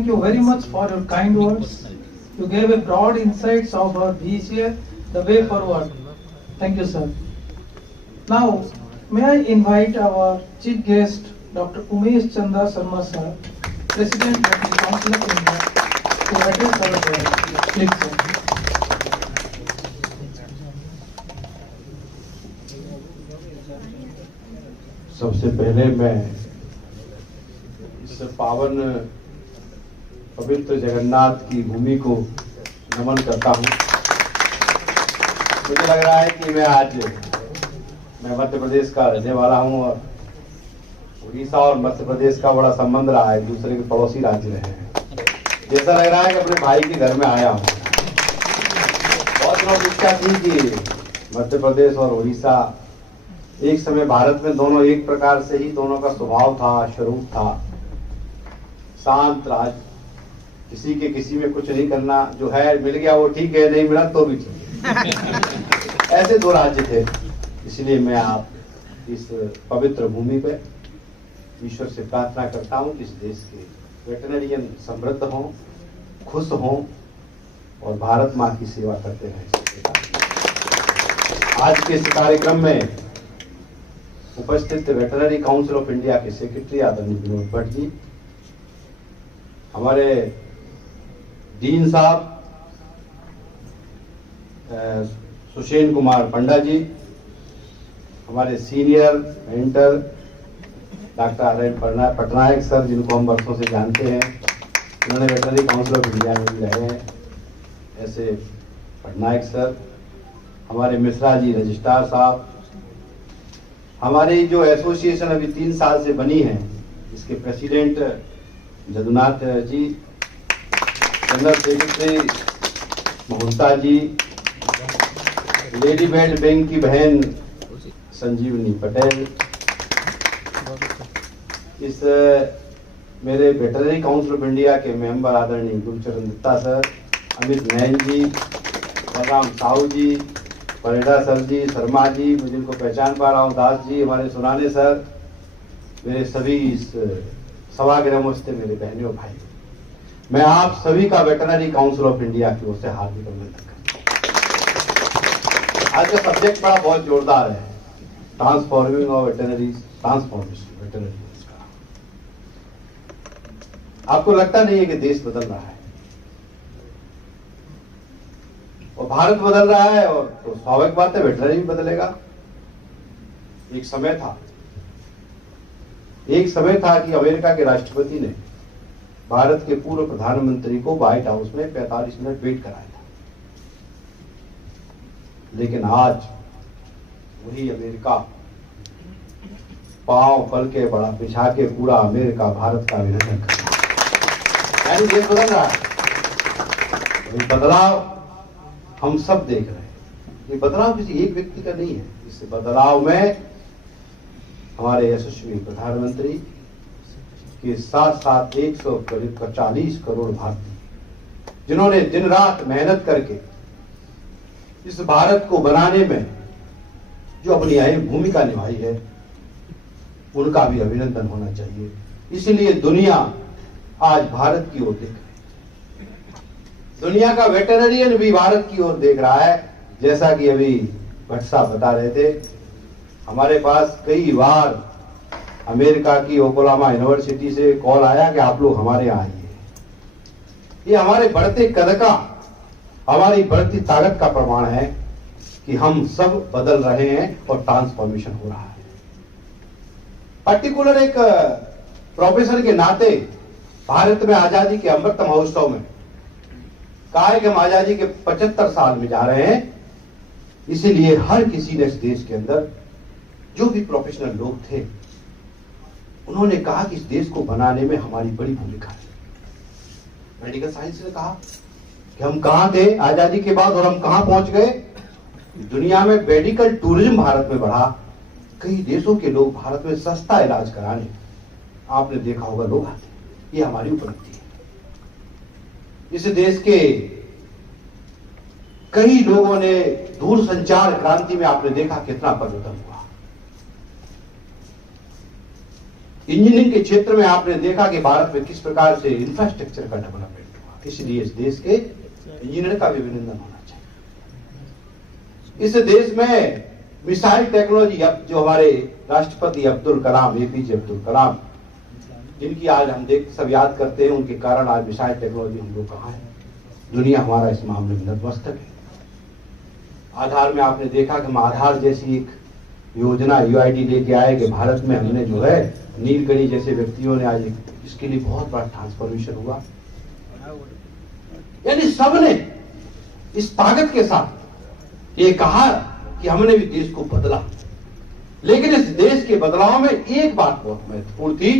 Thank you very much for your kind words. You gave a broad insights of our BCA, the way forward. Thank you, sir. Now, may I invite our chief guest, Dr. Umesh Chanda Sharma, sir, President of the Council of India, to address our prayer. Please, sir. सबसे पहले मैं इस पावन पवित्र जगन्नाथ की भूमि को नमन करता हूँ। मुझे लग रहा है कि मैं मध्य प्रदेश का रहने वाला हूँ और उड़ीसा और मध्य प्रदेश का बड़ा संबंध रहा है, दूसरे के पड़ोसी राज्य रहे हैं। जैसा लग रहा है कि अपने भाई के घर में आया हूँ। बहुत दिनों की इच्छा थी कि मध्य प्रदेश और उड़ीसा, एक समय भारत में दोनों एक प्रकार से ही दोनों का स्वभाव था, स्वरूप था, शांत राज्य, किसी के किसी में कुछ नहीं करना, जो है मिल गया वो ठीक है, नहीं मिला तो भी ठीक है। ऐसे दो राज्य थे। इसलिए मैं आप इस पवित्र भूमि पे ईश्वर से प्रार्थना करता हूँ कि इस देश के वेटरनरियन समृद्ध हों, खुश हों और भारत माँ की सेवा करते रहें। आज के इस कार्यक्रम में उपस्थित वेटरनरी काउंसिल ऑफ इंडिया के सेक्रेटरी आदरणीय विनोद भट्ट जी, हमारे डीन साहब सुषेण कुमार पंडा जी, हमारे senior mentor doctor R Patnaik sir, जिनको हम वर्षों से जानते हैं, उन्होंने वेटरनरी काउंसिल ऑफ इंडिया में भी रहे हैं, ऐसे पटनायक सर, हमारे मिश्रा जी रजिस्ट्रार साहब, हमारी जो एसोसिएशन अभी 3 साल से बनी है, इसके प्रेसिडेंट जदुनाथ जी, जनरल सेक्रेटरी मोहंता जी, लेडी बेड बैंक की बहन संजीवनी पटेल, इस मेरे वेटरनरी काउंसिल ऑफ इंडिया के मेंबर आदरणीय गुरचरण दत्ता सर, अमित नैन जी, बलराम साहू जी, परिडा सर जी, शर्मा जी, मैं जिनको पहचान पा रहा हूँ, दास जी, हमारे सुनाने सर, मेरे सभी इस सभागृह में स्थित मेरे बहनों और भाई, मैं आप सभी का वेटरनरी काउंसिल ऑफ इंडिया की ओर से हार्दिक अभिनंदन करता हूँ। आज का सब्जेक्ट बड़ा बहुत जोरदार है, transforming of veterinary, transformation veterinary का। आपको लगता नहीं है कि देश बदल रहा है और भारत बदल रहा है, और तो स्वाभाविक बात है वेटरनरी भी बदलेगा। एक समय था कि अमेरिका के राष्ट्रपति ने भारत के पूर्व प्रधानमंत्री को व्हाइट हाउस में 45 मिनट वेट कराया था, लेकिन आज वही अमेरिका पांव पल के बड़ा बिछा के पूरा अमेरिका भारत का अभिनंदन कर रहा है। देश बदल रहा है। बदलाव हम सब देख रहे हैं। ये बदलाव किसी एक व्यक्ति का नहीं है। इस बदलाव में हमारे यशस्वी प्रधानमंत्री के साथ साथ 140 करोड़ भारतीय, जिन्होंने दिन रात मेहनत करके इस भारत को बनाने में जो अपनी अहम भूमिका निभाई है, उनका भी अभिनंदन होना चाहिए। इसलिए दुनिया आज भारत की ओर देख रही है। दुनिया का वेटरनरियन भी भारत की ओर देख रहा है। जैसा कि अभी भट्ट साहब बता रहे थे, हमारे पास कई बार अमेरिका की ओक्लाहोमा यूनिवर्सिटी से कॉल आया कि आप लोग हमारे यहाँ आइए। ये हमारे बढ़ते कद का, हमारी बढ़ती ताकत का प्रमाण है कि हम सब बदल रहे हैं और ट्रांसफॉर्मेशन हो रहा है। पर्टिकुलर एक प्रोफेसर के नाते भारत में आजादी के अमृत महोत्सव में कहा है कि हम आजादी के 75 साल में जा रहे हैं। इसीलिए हर किसी ने इस देश के अंदर जो भी प्रोफेशनल लोग थे, उन्होंने कहा कि इस देश को बनाने में हमारी बड़ी भूमिका है। मेडिकल साइंस ने कहा कि हम कहां थे आजादी के बाद और हम कहां पहुंच गए। दुनिया में मेडिकल टूरिज्म भारत में बढ़ा। कई देशों के लोग भारत में सस्ता इलाज कराने, आपने देखा होगा, लोग आते। ये हमारी उपलब्धि है। इस देश के कई लोगों ने दूर संचार क्रांति में आपने देखा कितना परिवर्तन हुआ। इंजीनियरिंग के क्षेत्र में आपने देखा कि भारत में किस प्रकार से इंफ्रास्ट्रक्चर का डेवलपमेंट हुआ, इसलिए इस देश के इंजीनियर का भी अभिनंदन होना चाहिए। इस देश में मिसाइल टेक्नोलॉजी, अब जो हमारे राष्ट्रपति अब्दुल कलाम, एपीजे अब्दुल कलाम, जिनकी आज हम सब याद करते हैं, उनके कारण आज मिसाइल टेक्नोलॉजी हम लोग कहाँ है, दुनिया हमारा इस मामले में नतमस्तक है। आधार में आपने देखा कि हम आधार जैसी एक योजना यूआईडी लेके आए कि भारत में हमने जो है नीलकणी जैसे व्यक्तियों ने आज इसके लिए बहुत बड़ा ट्रांसफॉर्मेशन हुआ। यानी सबने इस ताकत के साथ ये कहा कि हमने भी देश को बदला, लेकिन इस देश के बदलाव में एक बात बहुत महत्वपूर्ण थी,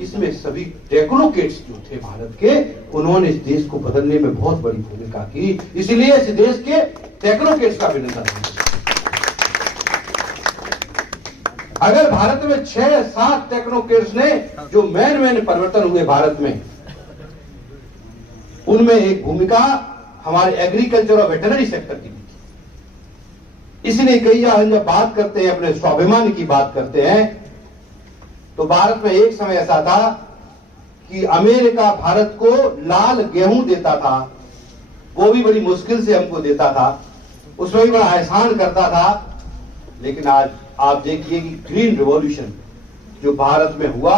इसमें सभी टेक्नोक्रेट्स जो थे भारत के, उन्होंने इस देश को बदलने में बहुत बड़ी भूमिका की, इसलिए इस देश के टेक्नोक्रेट्स का अभिनंदन। अगर भारत में 6-7 टेक्नोक्रेट्स ने जो मेन परिवर्तन हुए भारत में, उनमें एक भूमिका हमारे एग्रीकल्चर और वेटरनरी सेक्टर की थी। इसलिए कई बार जब बात करते हैं, अपने स्वाभिमान की बात करते हैं, तो भारत में एक समय ऐसा था कि अमेरिका भारत को लाल गेहूं देता था, वो भी बड़ी मुश्किल से हमको देता था, उसमें भी बड़ा एहसान करता था। लेकिन आज आप देखिए कि ग्रीन रिवॉल्यूशन जो भारत में हुआ,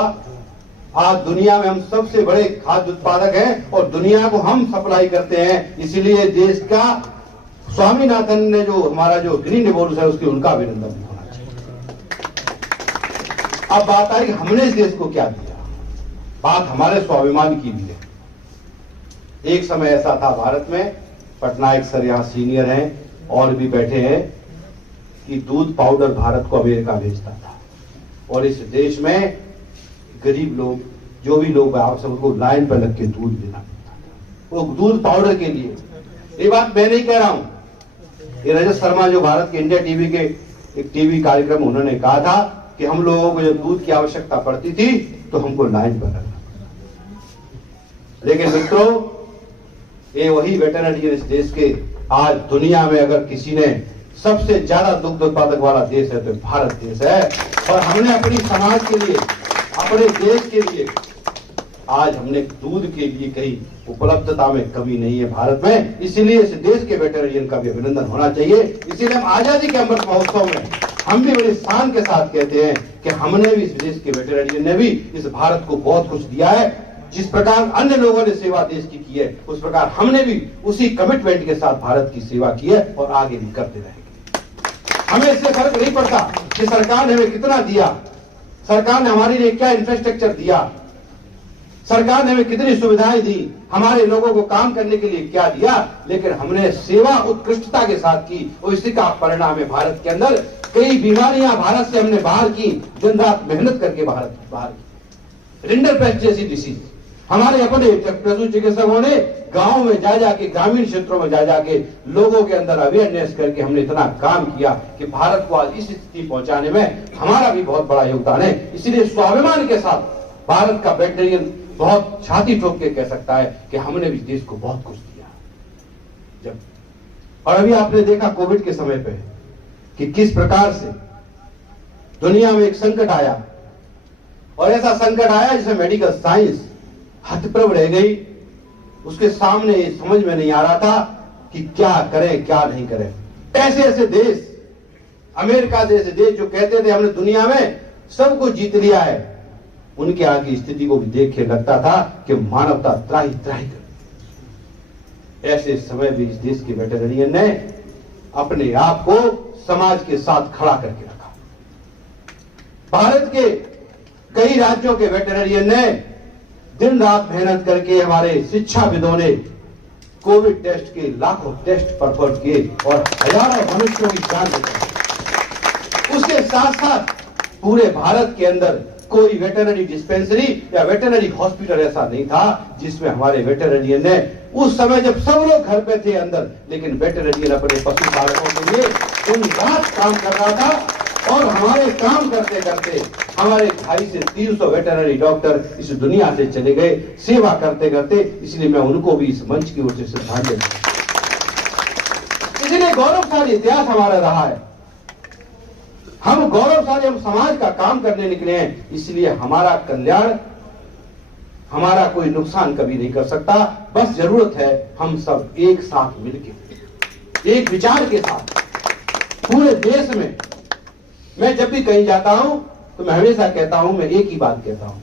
आज दुनिया में हम सबसे बड़े खाद्य उत्पादक हैं और दुनिया को हम सप्लाई करते हैं। इसीलिए देश का स्वामीनाथन ने जो हमारा जो ग्रीन रिवॉल्यूशन है, उसकी उनका अभिनंदन होना चाहिए। अब बात आई कि हमने इस देश को क्या दिया, बात हमारे स्वाभिमान की भी है। एक समय ऐसा था भारत में, पटनायक सर यहाँ सीनियर हैं और भी बैठे हैं, कि दूध पाउडर भारत को अमेरिका भेजता था और इस देश में गरीब लोग, जो भी लोग आप सबको लाइन पर लग के दूध देना पड़ता था, वो दूध पाउडर के लिए। ये बात मैं नहीं कह रहा हूं, ये रजत शर्मा जो भारत के इंडिया टीवी के एक टीवी कार्यक्रम, उन्होंने कहा था कि हम लोगों को जब दूध की आवश्यकता पड़ती थी तो हमको लाइन पर लगना। लेकिन मित्रों, ये वही वेटरनरी इस देश के, आज दुनिया में अगर किसी ने सबसे ज्यादा दुग्ध उत्पादक वाला देश है तो भारत देश है। और हमने अपनी समाज के लिए, अपने देश के लिए, आज हमने दूध के लिए कहीं उपलब्धता में कमी नहीं है भारत में, इसीलिए इस देश के वेटरनरियन का भी अभिनंदन होना चाहिए। इसीलिए हम आजादी के अमृत महोत्सव में हम भी बड़ी शान के साथ कहते हैं कि हमने भी, इस देश के वेटरनरियन ने भी इस भारत को बहुत कुछ दिया है। जिस प्रकार अन्य लोगों ने सेवा देश की है, उस प्रकार हमने भी उसी कमिटमेंट के साथ भारत की सेवा की है और आगे भी करते रहेंगे। हमें इससे फर्क नहीं पड़ता कि सरकार ने हमें कितना दिया, सरकार ने हमारे लिए क्या इंफ्रास्ट्रक्चर दिया, सरकार ने हमें कितनी सुविधाएं दी, हमारे लोगों को काम करने के लिए क्या दिया, लेकिन हमने सेवा उत्कृष्टता के साथ की और इसी का परिणाम है भारत के अंदर कई बीमारियां भारत से हमने बाहर की, दिन रात मेहनत करके बाहर की। रिंडरपेस्ट जैसी डिसीज हमारे अपने पशु चिकित्सकों ने गांव में जा जाके, ग्रामीण क्षेत्रों में जा जाके लोगों के अंदर अवेयरनेस करके हमने इतना काम किया कि भारत को आज इस स्थिति पहुंचाने में हमारा भी बहुत बड़ा योगदान है। इसलिए स्वाभिमान के साथ भारत का वेटरनरियन बहुत छाती ठोक के कह सकता है कि हमने भी देश को बहुत कुछ दिया। जब और अभी आपने देखा कोविड के समय पे कि किस प्रकार से दुनिया में एक संकट आया, और ऐसा संकट आया जिसमें मेडिकल साइंस हतप्रभ रह गई। उसके सामने ये समझ में नहीं आ रहा था कि क्या करें क्या नहीं करें। ऐसे ऐसे देश, अमेरिका जैसे देश जो कहते थे हमने दुनिया में सब कुछ जीत लिया है, उनके आगे स्थिति को भी देख के लगता था कि मानवता त्राही त्राही कर। ऐसे समय भी इस देश के वेटरनरियन ने अपने आप को समाज के साथ खड़ा करके रखा। भारत के कई राज्यों के वेटरनरियन ने दिन रात मेहनत करके, हमारे शिक्षाविदों ने कोविड टेस्ट के लाखों टेस्ट परफॉर्म किए और हजारों मनुष्यों की जान बचाई। उसके साथ साथ पूरे भारत के अंदर कोई वेटरनरी डिस्पेंसरी या वेटरनरी हॉस्पिटल ऐसा नहीं था जिसमें हमारे वेटरनरियन ने, उस समय जब सब लोग घर पे थे अंदर, लेकिन वेटरनरियन अपने पशु पालकों के लिए दिन रात काम कर रहा था। और हमारे काम करते करते हमारे 250 से 300 वेटरनरी डॉक्टर इस दुनिया से चले गए सेवा करते करते। इसलिए मैं उनको भी इस मंच की ओर से श्रद्धांजलि देता हूं। इसलिए गौरवशाली इतिहास हमारा रहा है। हम गौरवशाली, हम समाज का काम करने निकले हैं, इसलिए हमारा कल्याण, हमारा कोई नुकसान कभी नहीं कर सकता। बस जरूरत है हम सब एक साथ मिलकर, एक विचार के साथ पूरे देश में। मैं जब भी कहीं जाता हूं तो मैं हमेशा कहता हूं, मैं एक ही बात कहता हूं,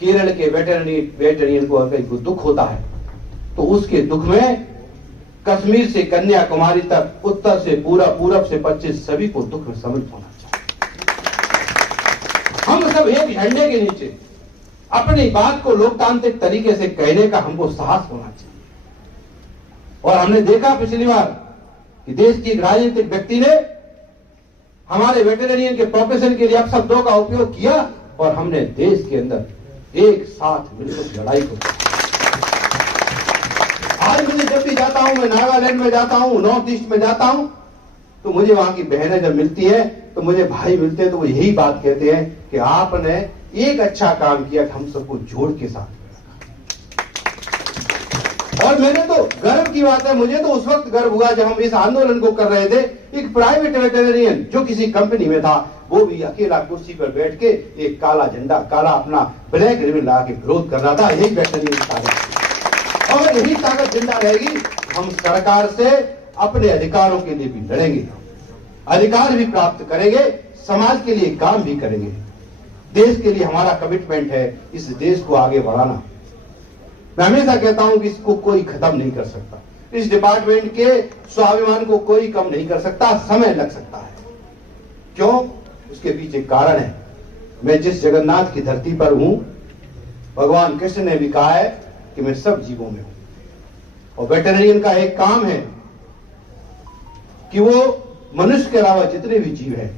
केरल के वेटरनियन को अगर कोई दुख होता है तो उसके दुख में कश्मीर से कन्याकुमारी तक, उत्तर से पूरब से पश्चिम, सभी को दुख में सम्मिलित होना चाहिए। हम सब एक झंडे के नीचे अपनी बात को लोकतांत्रिक तरीके से कहने का हमको साहस होना चाहिए। और हमने देखा पिछली बार कि देश की एक राजनीतिक व्यक्ति ने हमारे वेटरनियन के प्रोफेशन के लिए अपशब्दों का उपयोग किया और हमने देश के अंदर एक साथ मिलकर लड़ाई को। आज मुझे जब भी जाता हूं, मैं नागालैंड में जाता हूं, नॉर्थ ईस्ट में जाता हूं, तो मुझे वहां की बहनें जब मिलती है तो मुझे भाई मिलते हैं तो वो यही बात कहते हैं कि आपने एक अच्छा काम किया कि हम सबको जोड़ के साथ रखा। और मैंने तो गर्व की बात है, मुझे तो उस वक्त गर्व हुआ जब हम इस आंदोलन को कर रहे थे। एक प्राइवेट वेटरनियन जो किसी कंपनी में था, वो भी अकेला कुर्सी पर बैठ के एक काला झंडा, काला अपना ब्लैक रिबन लगा के विरोध कर रहा था। यही वेटरनियन ताकत, और यही ताकत जिंदा रहेगी। हम सरकार से अपने अधिकारों के लिए भी लड़ेंगे, अधिकार भी प्राप्त करेंगे, समाज के लिए काम भी करेंगे। देश के लिए हमारा कमिटमेंट है इस देश को आगे बढ़ाना। मैं हमेशा कहता हूं कि इसको कोई खत्म नहीं कर सकता, इस डिपार्टमेंट के स्वाभिमान को कोई कम नहीं कर सकता। समय लग सकता है, क्यों? उसके पीछे कारण है। मैं जिस जगन्नाथ की धरती पर हूं, भगवान कृष्ण ने भी कहा है कि मैं सब जीवों में हूं। और वेटरनियन का एक काम है कि वो मनुष्य के अलावा जितने भी जीव हैं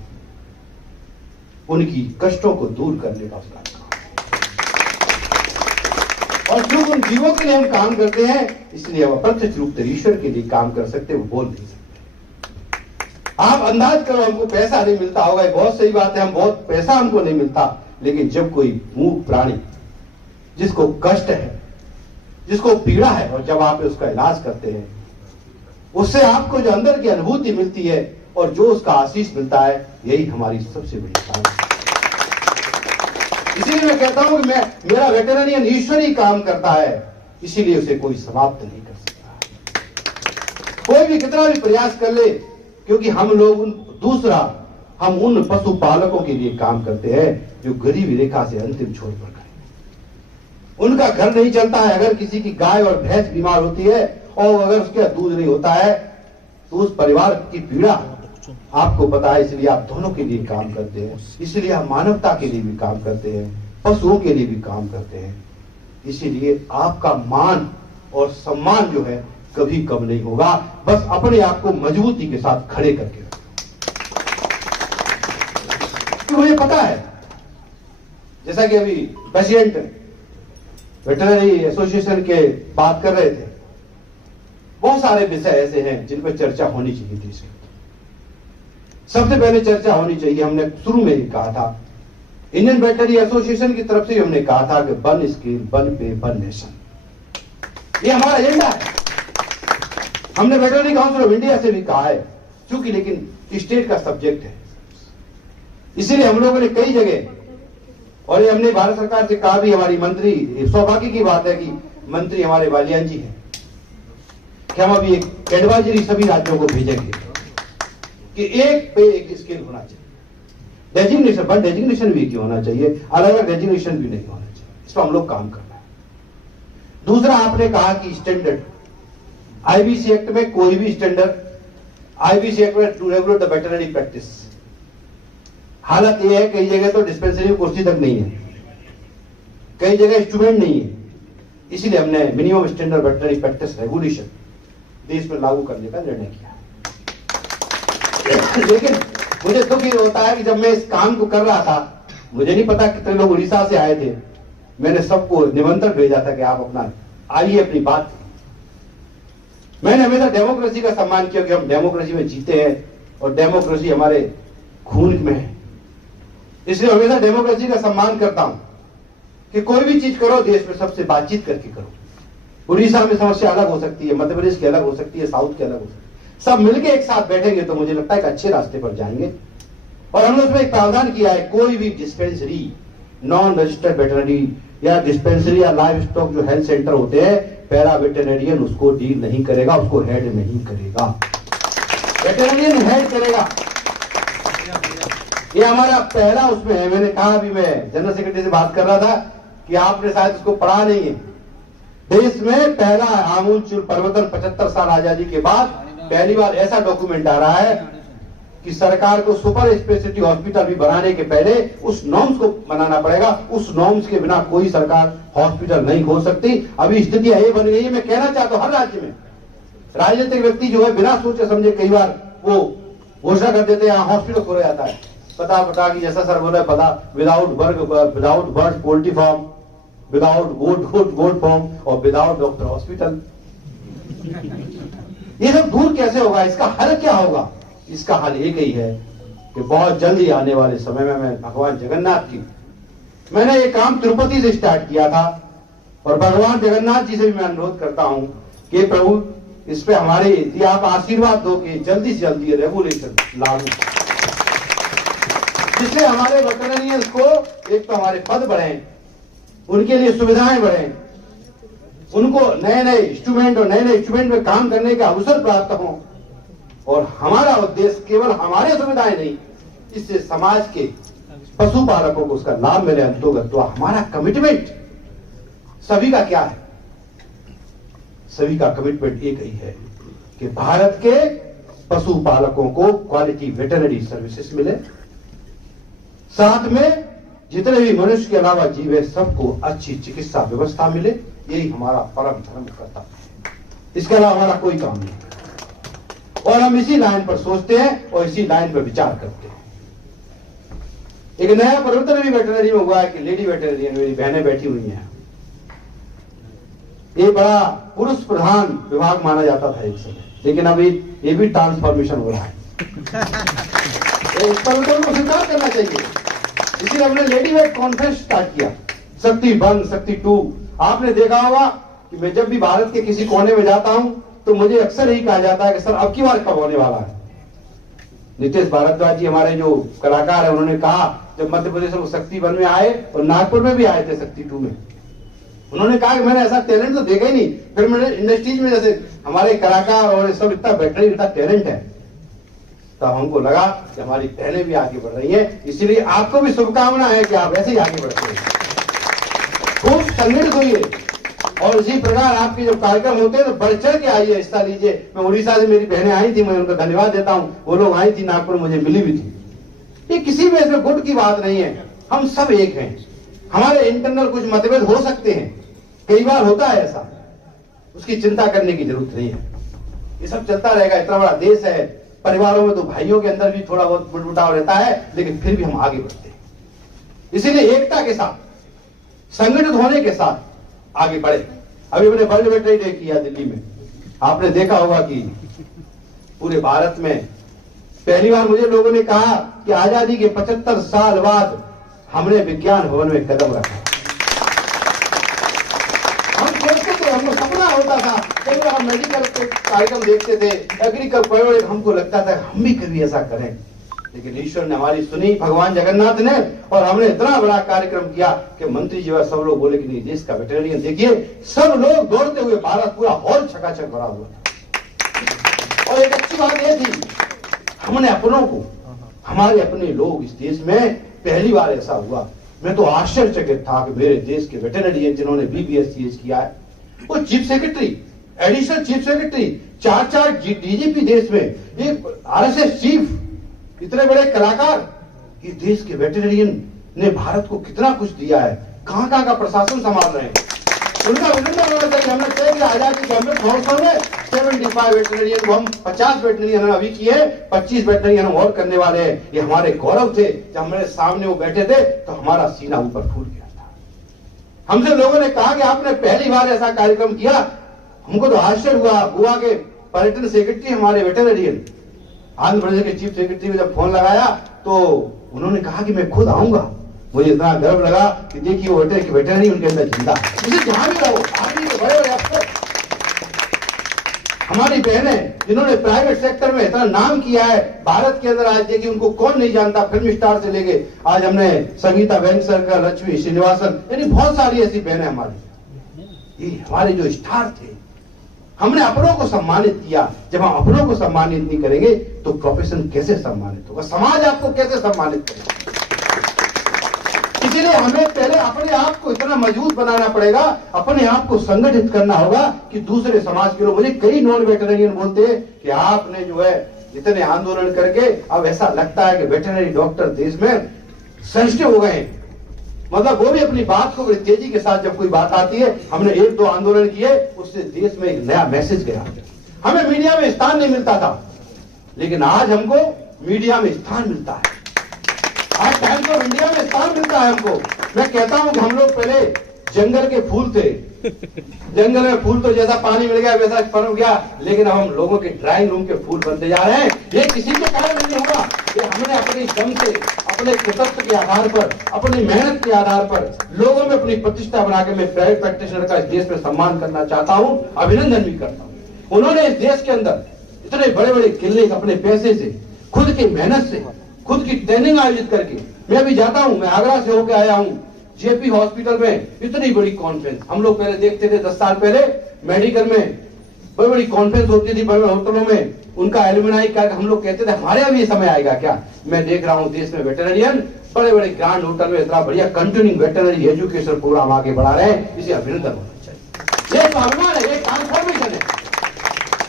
उनकी कष्टों को दूर करने का उसका काम। और जो उन जीवों के लिए हम काम करते हैं, इसलिए हम अप्रत्यक्ष रूप से ईश्वर के लिए काम कर सकते, वो बोल नहीं सकते। आप अंदाज करो, हमको पैसा नहीं मिलता होगा, बहुत सही बात है, हम बहुत पैसा हमको नहीं मिलता, लेकिन जब कोई मूक प्राणी जिसको कष्ट है, जिसको पीड़ा है, और जब आप उसका इलाज करते हैं, उससे आपको जो अंदर की अनुभूति मिलती है और जो उसका आशीष मिलता है, यही हमारी सबसे बड़ी ताकत है। इसीलिए मैं कहता हूं कि मेरा वेटरनियन ईश्वरी काम करता है, इसीलिए उसे कोई समाप्त नहीं कर सकता। कोई भी कितना भी प्रयास कर ले, क्योंकि हम लोग हम उन पशुपालकों के लिए काम करते हैं जो गरीबी रेखा से अंतिम छोर पर खड़े। उनका घर नहीं चलता है। अगर किसी की गाय और भैंस बीमार होती है और अगर उसके दूध नहीं होता है तो उस परिवार की पीड़ा आपको पता है। इसलिए आप दोनों के लिए काम करते हैं, इसलिए हम मानवता के लिए भी काम करते हैं, पशुओं के लिए भी काम करते हैं। इसीलिए आपका मान और सम्मान जो है कभी कम नहीं होगा। बस अपने आप को मजबूती के साथ खड़े करके रखो। मुझे पता है, जैसा कि अभी प्रेसिडेंट वेटरनरी एसोसिएशन के बात कर रहे थे, बहुत सारे विषय ऐसे हैं जिन पर चर्चा होनी चाहिए देश में। सबसे पहले चर्चा होनी चाहिए, हमने शुरू में ही कहा था, इंडियन वेटरनरी एसोसिएशन की तरफ से हमने कहा था कि वन स्किल, वन पे, वन नेशन, ये हमारा एजेंडा है। हमने वेटरनरी काउंसिल ऑफ इंडिया से भी कहा है, चूंकि लेकिन स्टेट का सब्जेक्ट है, इसीलिए हम लोगों ने कई जगह, और ये हमने भारत सरकार से कहा भी, हमारी मंत्री, सौभाग्य की बात है कि मंत्री हमारे बालियान जी हैं, कि हम अभी एक एडवाइजरी सभी राज्यों को भेजेंगे कि एक पे एक स्किल होना चाहिए। डेजिग्नेशन, वन डेजिग्नेशन भी क्यों होना चाहिए, अलग अलग डेजिग्नेशन भी नहीं होना चाहिए। इस पर हम लोग काम कर रहे हैं। दूसरा, आपने कहा कि स्टैंडर्ड, आईबीसी एक्ट में कोई भी स्टैंडर्ड, आईबीसी एक्ट में to regulate the veterinary practice. हालत यह है कई जगह तो डिस्पेंसरी में कुर्सी तक नहीं है, कई जगह इंस्ट्रूमेंट नहीं है, इसलिए हमने minimum standard veterinary practice regulation देश में लागू करने का निर्णय किया। लेकिन मुझे दुख ये होता है कि जब मैं इस काम को कर रहा था, मुझे नहीं पता कितने लोग उड़ीसा से आए थे, मैंने सबको निमंत्रण भेजा था कि आप अपना आइए, अपनी बात। मैंने हमेशा डेमोक्रेसी का सम्मान किया कि हम डेमोक्रेसी में जीते हैं और डेमोक्रेसी हमारे खून में है, इसलिए हमेशा डेमोक्रेसी का सम्मान करता हूं कि कोई भी चीज करो देश में सबसे बातचीत करके करो। उड़ीसा में समस्या अलग हो सकती है, मध्य प्रदेश की अलग हो सकती है, साउथ की अलग हो सकती है, सब मिलके एक साथ बैठेंगे तो मुझे लगता है कि अच्छे रास्ते पर जाएंगे और हमने उसमें एक प्रावधान किया है, कोई भी डिस्पेंसरी, नॉन रजिस्टर्ड वेटरनरी या डिस्पेंसरी या लाइव स्टॉक जो हेल्थ सेंटर होते हैं, पैरा वेटरनरियन उसको डील नहीं करेगा, उसको हेड नहीं करेगा, वेटरनरियन हेड करेगा। ये हमारा पहला उसमें है। मैंने कहा, अभी मैं जनरल सेक्रेटरी से बात कर रहा था कि आपने शायद इसको पढ़ा नहीं है। देश में पहला आमूल चूल परिवर्तन 75 साल आजादी के बाद पहली बार ऐसा डॉक्यूमेंट आ रहा है कि सरकार को सुपर स्पेशलिटी हॉस्पिटल भी बनाने के पहले उस नॉर्म्स को बनाना पड़ेगा। उस नॉर्म्स के बिना कोई सरकार हॉस्पिटल नहीं खोल सकती। अभी स्थितियां ये बन गई है। मैं कहना चाहता हूं, हर राज्य में राजनीतिक व्यक्ति जो है बिना सोचे समझे कई बार वो घोषणा कर देते हैं हॉस्पिटल खोला जाता है, पता कि जैसा सर बोला, पता without bird poultry farm, without goat farm और विदाउट डॉक्टर हॉस्पिटल। ये सब दूर कैसे होगा? इसका हल क्या होगा? इसका हल एक ही है कि बहुत जल्दी आने वाले समय में मैं भगवान जगन्नाथ की, मैंने ये काम तिरुपति से स्टार्ट किया था और भगवान जगन्नाथ जी से भी मैं अनुरोध करता हूं कि प्रभु इस पे हमारे यदि आप आशीर्वाद दो कि जल्दी से जल्दी रेगुलेशन लागू, जिससे हमारे वेटरनरियंस को एक तो हमारे पद बढ़े, उनके लिए सुविधाएं बढ़े, उनको नए नए इंस्ट्रूमेंट और नए इंस्ट्रूमेंट में काम करने का अवसर प्राप्त हो। और हमारा उद्देश्य केवल हमारे सुविधाएं नहीं, इससे समाज के पशुपालकों को उसका लाभ मिले अंतर्गत। तो हमारा कमिटमेंट सभी का क्या है? सभी का कमिटमेंट एक ही है कि भारत के पशुपालकों को क्वालिटी वेटरनरी सर्विसेज मिले, साथ में जितने भी मनुष्य के अलावा जीव है सबको अच्छी चिकित्सा व्यवस्था मिले। यही हमारा परम धर्म कर्तव्य है। इसके अलावा हमारा कोई काम नहीं और हम इसी लाइन पर सोचते हैं और इसी लाइन पर विचार करते हैं। एक नया परिवर्तन भी वेटरनरी में हुआ है कि लेडी वेटरनरियन मेरी बहनें बैठी हुई हैं। ये बड़ा पुरुष प्रधान विभाग माना जाता था एक समय, लेकिन अभी ये भी ट्रांसफॉर्मेशन हो रहा है। इस परिवर्तन को स्वीकार करना चाहिए। इसीलिए हमने लेडी वेट कॉन्फ्रेंस स्टार्ट किया, शक्ति 1, शक्ति 2। आपने देखा होगा कि मैं जब भी भारत के किसी कोने में जाता हूं तो मुझे अक्सर यही कहा जाता है कि सर अब की बार कब होने वाला है। नितेश भारद्वाज जी हमारे जो कलाकार है, उन्होंने कहा जब मध्य प्रदेश में शक्ति 1 में आए और नागपुर में भी आए थे शक्ति 2 में, उन्होंने कहा कि मैंने ऐसा टैलेंट तो देखा ही नहीं। फिर मैंने इंडस्ट्रीज में जैसे हमारे कलाकार और सब इतना बेहतरीन, इतना टैलेंट है, तब हमको लगा कि हमारी बहनें भी आगे बढ़ रही हैं। इसीलिए आपको भी शुभकामना है कि आप ऐसे ही आगे बढ़ते हैं, खूब संगठित होइए और इसी प्रकार आपके जो कार्यक्रम होते हैं तो बढ़ चढ़ के आइए, हिस्सा लीजिए। मैं उड़ीसा से मेरी बहनें आई थी, मैं उनका धन्यवाद देता हूं। वो लोग आई थी नागपुर, मुझे मिली भी थी। ये किसी में इसमें गुट की बात नहीं है, हम सब एक हैं। हमारे इंटरनल कुछ मतभेद हो सकते हैं, कई बार होता है ऐसा, उसकी चिंता करने की जरूरत नहीं है। ये सब चलता रहेगा, इतना बड़ा देश है। परिवारों में तो भाइयों के अंदर भी थोड़ा बहुत मुठभुटाव रहता है, लेकिन फिर भी हम आगे बढ़ते हैं। इसीलिए एकता के साथ, संगठित होने के साथ आगे बढ़े। अभी मैंने वर्ल्ड वेटरनरी डे किया दिल्ली में, आपने देखा होगा कि पूरे भारत में पहली बार मुझे लोगों ने कहा कि आजादी के 75 साल बाद हमने विज्ञान भवन में कदम रखा। हम सोचते थे, हमको सपना होता था, कई बार हम मेडिकल कार्यक्रम देखते थे, एग्रीकल्चर, हमको लगता था हम भी कभी ऐसा करें, लेकिन ईश्वर ने हमारी सुनी, भगवान जगन्नाथ ने, और हमने इतना बड़ा कार्यक्रम किया कि मंत्री जी सब लोग बोले कि नहीं, देश का वेटरनरियन देखिए, सब लोग दौड़ते हुए, भारत पूरा हॉल छकाछक भरा हुआ था। और एक अच्छी बात यह थी, हमने अपनों को, हमारे अपने लोग, इस देश में पहली बार ऐसा हुआ। मैं तो आश्चर्यचकित था कि मेरे देश के वेटरनरियन जिन्होंने BBSCH किया है, वो chief secretary, additional chief secretary, 4 DGP देश में, एक RSS चीफ, इतने बड़े कलाकार, कि देश के वेटरनरियन ने भारत को कितना कुछ दिया है, कहां कहां का प्रशासन संभाल रहे हैं। उनका अभिनंदन होना चाहिए। हमने तय किया आजादी के अमृत महोत्सव में 75 वेटरनरियन को हम 50 वेटरनरियन अभी किए, 25 वेटरनरियन हम और करने वाले हैं। ये हमारे गौरव थे। जब हमारे सामने वो बैठे थे तो हमारा सीना ऊपर फूल गया था। हमसे लोगों ने कहा कि आपने पहली बार ऐसा कार्यक्रम किया। हमको तो आश्चर्य हुआ। गोवा के पर्यटन सेक्रेटरी हमारे वेटरनरियन, आंध्र प्रदेश के चीफ सेक्रेटरी में जब फोन लगाया तो उन्होंने कहा कि मैं खुद आऊंगा। मुझे इतना गर्व लगा कि देखिए वो वेटरनरी उनके अंदर जिंदा है। इसे जहां भी रहो, आदमी के बड़े बड़े अफसर, हमारी बहनें जिन्होंने प्राइवेट सेक्टर में इतना नाम किया है भारत के अंदर, आज देखिए उनको कौन नहीं जानता, फिल्म स्टार से लेके आज हमने संगीता वेंकसरकर, लक्ष्मी श्रीनिवासन, यानी बहुत सारी ऐसी बहनें हमारी, ये हमारे जो स्टार थे। हमने अपनों को सम्मानित किया। जब हम अपनों को सम्मानित नहीं करेंगे तो प्रोफेशन कैसे सम्मानित होगा, समाज आपको कैसे सम्मानित करेगा। इसीलिए हमें पहले अपने आप को इतना मजबूत बनाना पड़ेगा, अपने आप को संगठित करना होगा कि दूसरे समाज के लोग, मुझे कई नॉन वेटरनियन बोलते हैं कि आपने जो है इतने आंदोलन करके अब ऐसा लगता है कि वेटरनरी डॉक्टर देश में सेंसिटिव हो गए। मतलब वो भी अपनी बात को बड़ी तेजी के साथ, जब कोई बात आती है, हमने 1-2 आंदोलन किए, उससे देश में एक नया मैसेज गया। हमें मीडिया में स्थान नहीं मिलता था, लेकिन आज हमको मीडिया में स्थान मिलता है। आज टाइम्स ऑफ इंडिया में स्थान मिलता है हमको। मैं कहता हूं कि हम लोग पहले जंगल के फूल थे, जंगल में फूल तो जैसा पानी मिल गया वैसा फल गया, लेकिन अब हम लोगों के ड्राइंग रूम के फूल बनते जा रहे हैं। ये किसी के कारण नहीं होगा, ये हमने अपनी दम से, अपने कृतत्व के आधार पर, अपनी मेहनत के आधार पर लोगों में अपनी प्रतिष्ठा बना के, मैं प्राइवेट प्रैक्टिशनर का इस देश में सम्मान करना चाहता हूं, अभिनंदन भी करता हूं। उन्होंने इस देश के अंदर इतने बड़े बड़े क्लिनिक अपने पैसे से, खुद की मेहनत से, खुद की ट्रेनिंग आयोजित करके, मैं अभी जाता हूं, मैं आगरा से होकर आया हूं, जेपी हॉस्पिटल में इतनी बड़ी कॉन्फ्रेंस। हम लोग पहले देखते थे 10 साल पहले मेडिकल में बड़ी बड़ी कॉन्फ्रेंस होती थी, बड़े बड़े होटलों में, उनका एल्यूमिनाई का हम लोग कहते थे हमारे अभी ये समय आएगा क्या। मैं देख रहा हूं देश में वेटरनियन बड़े बड़े ग्रांड होटल में इतना बढ़िया कंटिन्यूइंग वेटरनरी एजुकेशन प्रोग्राम आगे बढ़ा रहे हैं, इसे अभिनंदन होना चाहिए। ये स्वाभिमान है, ये ट्रांसफॉर्मेशन है।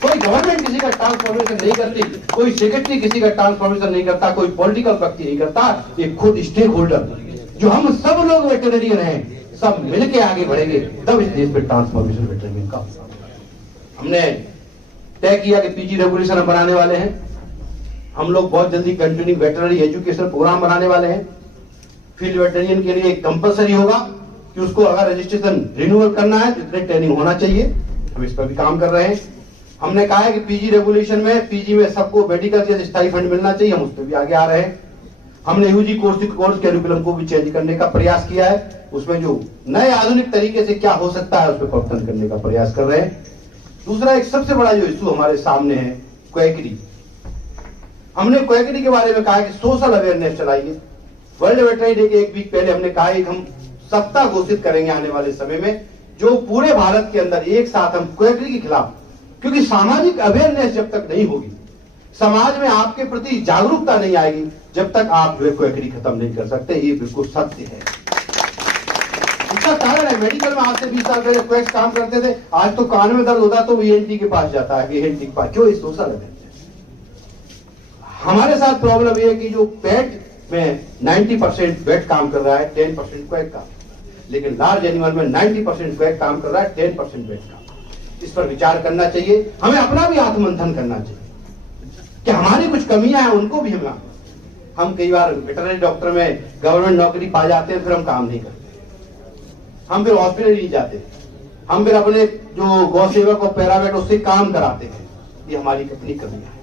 कोई गवर्नमेंट किसी का ट्रांसफॉर्मेशन नहीं करती, कोई सेक्रेटरी किसी का ट्रांसफॉर्मेशन नहीं करता, कोई पॉलिटिकल व्यक्ति नहीं करता, ये खुद स्टेक होल्डर जो हम सब लोग वेटरनियन हैं, सब मिलके आगे बढ़ेंगे, तब इस देश पे ट्रांसफॉर्मेशन वेटरनियन का। हमने तय किया कि पीजी रेगुलेशन हम बनाने वाले हैं। हम लोग बहुत जल्दी कंटिन्यूइंग वेटरनरी एजुकेशन प्रोग्राम बनाने वाले हैं। फील्ड वेटरनियन के लिए कंपलसरी होगा कि उसको अगर रजिस्ट्रेशन रिन्यूअल करना है तो इतने ट्रेनिंग होना चाहिए। हम इस पर भी काम कर रहे हैं। हमने कहा है कि पीजी रेगुलेशन में, पीजी में सबको मेडिकल से स्टाइपेंड मिलना चाहिए, हम उस पर भी आगे आ रहे हैं। हमने यूजी कोर्स कैरिकुलम को भी चेंज करने का प्रयास किया है, उसमें जो नए आधुनिक तरीके से क्या हो सकता है उस पर परिवर्तन करने का प्रयास कर रहे हैं। दूसरा एक सबसे बड़ा जो इशू हमारे सामने है, क्वैकरी। हमने क्वैकरी के बारे में कहा कि सोशल अवेयरनेस चलाइए। वर्ल्ड वेटरनरी डे के एक वीक पहले हमने कहा कि हम सप्ताह घोषित करेंगे आने वाले समय में, जो पूरे भारत के अंदर एक साथ हम क्वैकरी के खिलाफ, क्योंकि सामाजिक अवेयरनेस जब तक नहीं होगी, समाज में आपके प्रति जागरूकता नहीं आएगी, जब तक आप जो है क्वैकरी खत्म नहीं कर सकते। ये बिल्कुल सत्य है। इसका कारण है, मेडिकल में आज से 20 साल पहले क्वैक्स काम करते थे, आज तो कान में दर्द होता तो ईएनटी के पास जाता है, ईएनटी के पास। क्यों? इस सोशल अवेयरनेस। हमारे साथ प्रॉब्लम ये है कि जो पेट में 90% वेट काम कर रहा है, 10% क्वैक का, लेकिन लार्ज एनिमल में 90% क्वैक काम कर रहा है, 10% वेट का। इस पर विचार करना चाहिए। हमें अपना भी आत्ममंथन करना चाहिए कि हमारी कुछ कमियां हैं, उनको भी हम कई बार वेटरनरी डॉक्टर में गवर्नमेंट नौकरी पा जाते हैं, फिर हम काम नहीं करते, हम फिर हॉस्पिटल नहीं जाते, हम फिर अपने जो गौ सेवक और पैरामेड उससे काम कराते हैं। ये हमारी अपनी कमियां हैं।